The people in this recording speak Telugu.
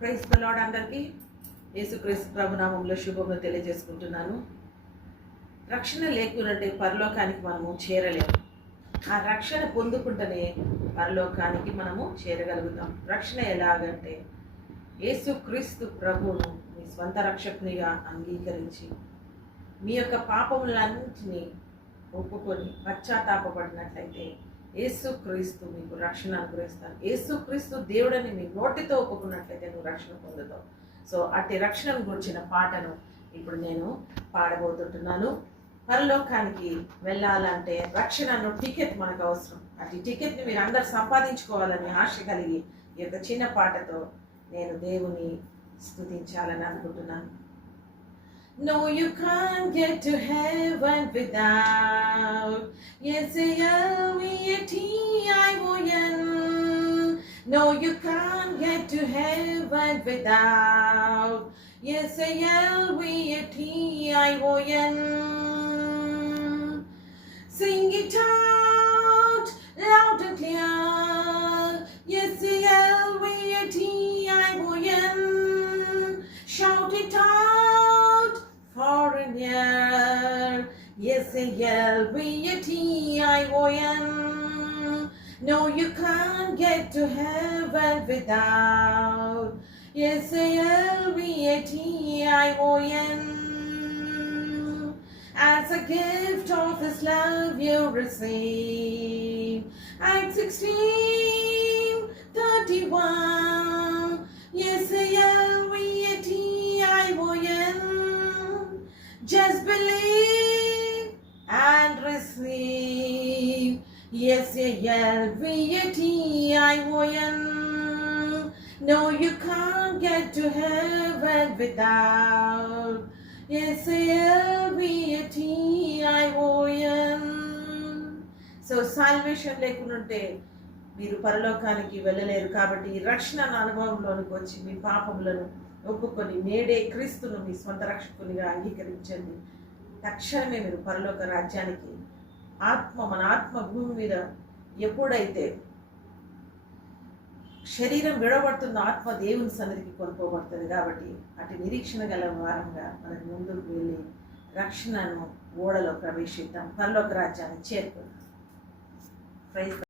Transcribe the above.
ప్రైజ్ ది లార్డ్ అందరికీ యేసుక్రీస్తు ప్రభునామంలో శుభములు తెలియజేసుకుంటున్నాను. రక్షణ లేకుంటే పరలోకానికి మనము చేరలేము. ఆ రక్షణ పొందుకుంటేనే పరలోకానికి మనము చేరగలుగుతాం. రక్షణ ఎలాగంటే యేసుక్రీస్తు ప్రభువును మీ స్వంత రక్షకునిగా అంగీకరించి మీ యొక్క పాపములన్నింటినీ ఒప్పుకొని పశ్చాత్తాపడినట్లయితే యేసుక్రీస్తు మీకు రక్షణ అనుగ్రహిస్తాను. యేసుక్రీస్తు దేవుడని మీ నోటితో ఒప్పుకున్నట్లయితే నువ్వు రక్షణ పొందుతావు. సో అట్టి రక్షణను గురించిన పాటను ఇప్పుడు నేను పాడబోతుంటున్నాను. పరలోకానికి వెళ్ళాలంటే రక్షణ టికెట్ మనకు అవసరం. అట్టి టికెట్ని మీరు అందరు సంపాదించుకోవాలని ఆశ కలిగి ఈ యొక్క చిన్న పాటతో నేను దేవుని స్తుతించాలని అనుకుంటున్నాను. No, you can't get to heaven without S-A-L-V-A-T-I-O-N. No, you can't get to heaven without S-A-L-V-A-T-I-O-N. Sing it out loud and clear. S-A-L-V-A-T-I-O-N. Shout it out far and near. S-A-L-V-A-T-I-O-N. No, you can't get to heaven without S-A-L-V-A-T-I-O-N. As a gift of His love you receive. Acts 16:31. S-A-L-V-A-T-I-O-N. Just believe and receive. S-A-L-V-A-T-I-O-N. No, you can't get to heaven without S-A-L-V-A-T-I-O-N. So salvation లేకుంటే మీరు పరలోకానికి వెళ్ళలేరు. కాబట్టి రక్షణ అనుభవంలోనికి వచ్చి మీ పాపములను ఒప్పుకొని నేడే క్రీస్తును మీ స్వంత రక్షకునిగా అంగీకరించండి. తక్షణమే మీరు పరలోక రాజ్యానికి మన ఆత్మ భూమి మీద ఎప్పుడైతే శరీరం విడబడుతున్న ఆత్మ దేవుని సన్నిధికి కొనుక్కోబడుతుంది. కాబట్టి అటు నిరీక్షణ గల వారంగా మనకు ముందుకు వెళ్ళి రక్షణను ఓడలో ప్రవేశిద్దాం, పరలోక రాజ్యాన్ని చేరుకుందాం. ప్రైజ్